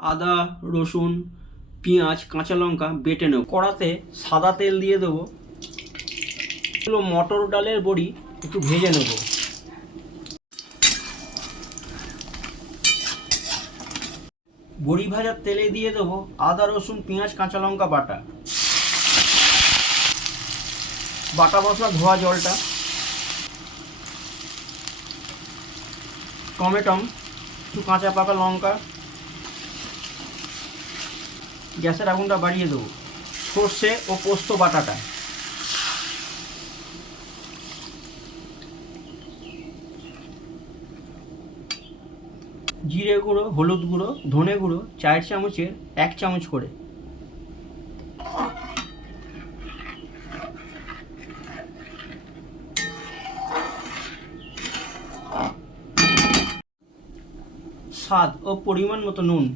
আদা, রসুন, পেঁয়াজ, কাঁচা লঙ্কা বেটে নেব। কড়াতে সাদা তেল দিয়ে দেবো। এগুলো মটর ডালের বড়ি একটু ভেজে নেব। বড়ি ভাজার তেলে দিয়ে দেবো আদা, রসুন, পেঁয়াজ, কাঁচা লঙ্কা বাটা। বাটা মশলা ধোয়া জলটা, টমেটম, একটু কাঁচা পাকা লঙ্কা, গ্যাসের আগুনটা বাড়িয়ে দেবো। সর্ষে ও পোস্ত বাটাটা, জিরে গুঁড়ো, হলুদ গুঁড়ো, ধনে গুঁড়ো 4 চামচের 1 চামচ করে, স্বাদ ও পরিমাণ মতো নুন।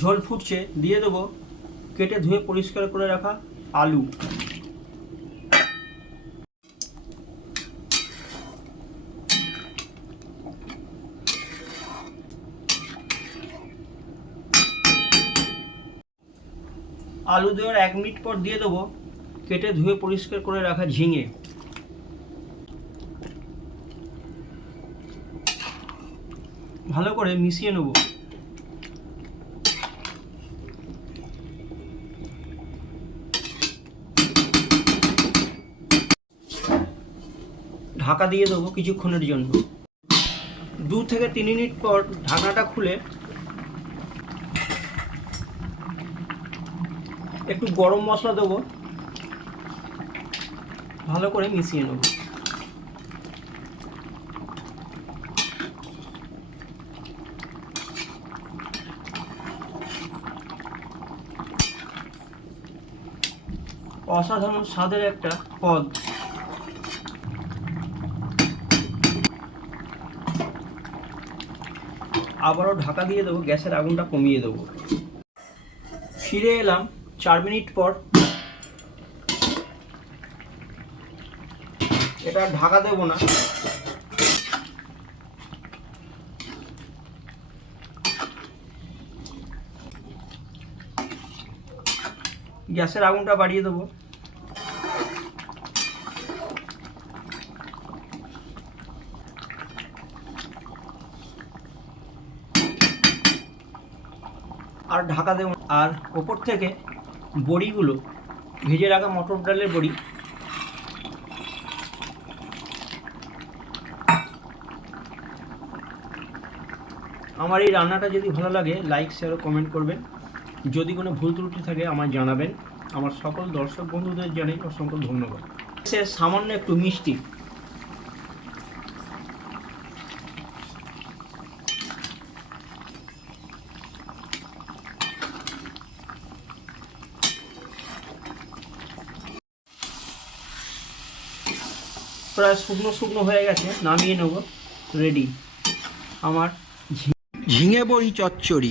ঝোল ফুটছে, দিয়ে দেবো কেটে ধুয়ে পরিষ্কার করে রাখা আলু। আলু দেওয়ার 1 মিনিট পর দিয়ে দেবো কেটে ধুয়ে পরিষ্কার করে রাখা ঝিঙে। ভালো করে মিশিয়ে নেব। ঢাকা দিয়ে দেবো কিছুক্ষণের জন্য। 2 থেকে 3 মিনিট পর ঢাকনাটা খুলে একটু গরম মশলা দেবো, ভালো করে মিশিয়ে নেব। অসাধারণ স্বাদের একটা পদ। আবারও ঢাকা দিয়ে দেবো, গ্যাসের আগুনটা কমিয়ে দেবো। ফিরে এলাম 4 মিনিট পর। এটা ঢাকা দেবো না, গ্যাসের আগুনটা বাড়িয়ে দেবো। আর ঢাকা দেবো। আর ওপর থেকে বড়িগুলো, ভেজে রাখা মটর ডালের বড়ি, আমার এই রান্নাটা যদি ভালো লাগে লাইক, শেয়ার ও কমেন্ট করবেন। যদি কোনো ভুল ত্রুটি থাকে আমায় জানাবেন। আমার সকল দর্শক বন্ধুদের জানাই অসংখ্য ধন্যবাদ। সে সামান্য একটু মিষ্টি। প্রায় শুকনো শুকনো হয়ে গেছে, নামিয়ে নেব। রেডি আমার ঝিঙে বড়ি চচ্চড়ি।